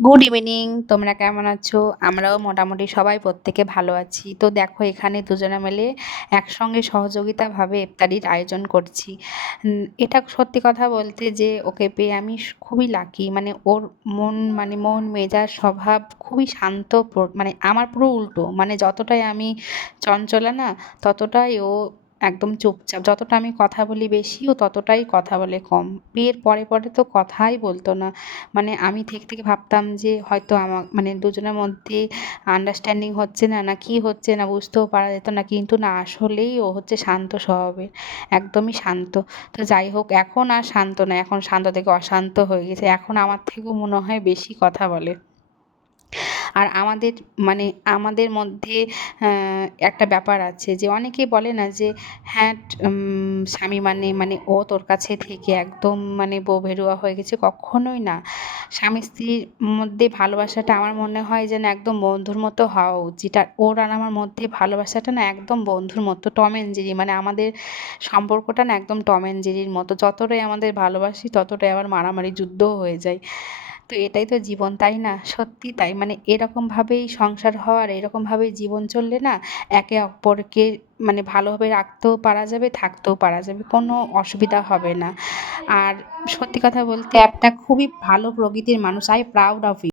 Good evening. তোমরা কেমন আছো? আমরাও মোটামুটি সবাই প্রত্যেকে ভালো আছি। তো দেখো এখানে দুজনে মিলে একসঙ্গে সহযোগিতাভাবে ইফতারির আয়োজন করছি। এটা সত্যি কথা বলতে যে ওকে পেয়ে আমি খুবই লাকি। মানে ওর মন মেজাজ স্বভাব খুবই শান্ত মানে আমার পুরো উল্টো। মানে যতটাই আমি চঞ্চলা না, ততটাই ও একদম চুপচাপ। যতটা আমি কথা বলি বেশি, ও ততটাই কথা বলে কম। বিয়ের পরে তো কথাই বলতো না। মানে আমি থেকে ভাবতাম যে হয়তো মানে দুজনের মধ্যে আন্ডারস্ট্যান্ডিং হচ্ছে না, না কি হচ্ছে না বুঝতেও পারা যেত না। কিন্তু না, আসলেই ও হচ্ছে শান্ত স্বভাবের, একদমই শান্ত। তো যাই হোক, এখন আর শান্ত না, এখন শান্ত থেকে অশান্ত হয়ে গেছে। এখন আমার থেকেও মনে হয় বেশি কথা বলে। আর মানে আমাদের মধ্যে একটা ব্যাপার আছে যে অনেকেই বলে না যে হ্যাঁ, স্বামী মানে ও তোর কাছে থেকে একদম মানে বউ ভেড়ুয়া হয়ে গেছে, কখনোই না। স্বামী স্ত্রীর মধ্যে ভালোবাসাটা আমার মনে হয় যেন একদম বন্ধুর মতো হওয়া উচিত। আর ওর আর আমার মধ্যে ভালোবাসাটা না একদম বন্ধুর মতো, টম অ্যান্ড জেরি। মানে আমাদের সম্পর্কটা না একদম টম অ্যান্ড জেরির মতো। যতটাই আমাদের ভালোবাসি ততটাই আবার মারামারি যুদ্ধও হয়ে যায়। তো এটাই তো জীবন, তাই না? সত্যি তাই। মানে এরকমভাবেই সংসার হওয়ার, এরকমভাবেই জীবন চললে না একে অপরকে মানে ভালোভাবে রাখতেও পারা যাবে, থাকতেও পারা যাবে, কোনো অসুবিধা হবে না। আর সত্যি কথা বলতে একটা খুবই ভালো প্রকৃতির মানুষ। I proud of you.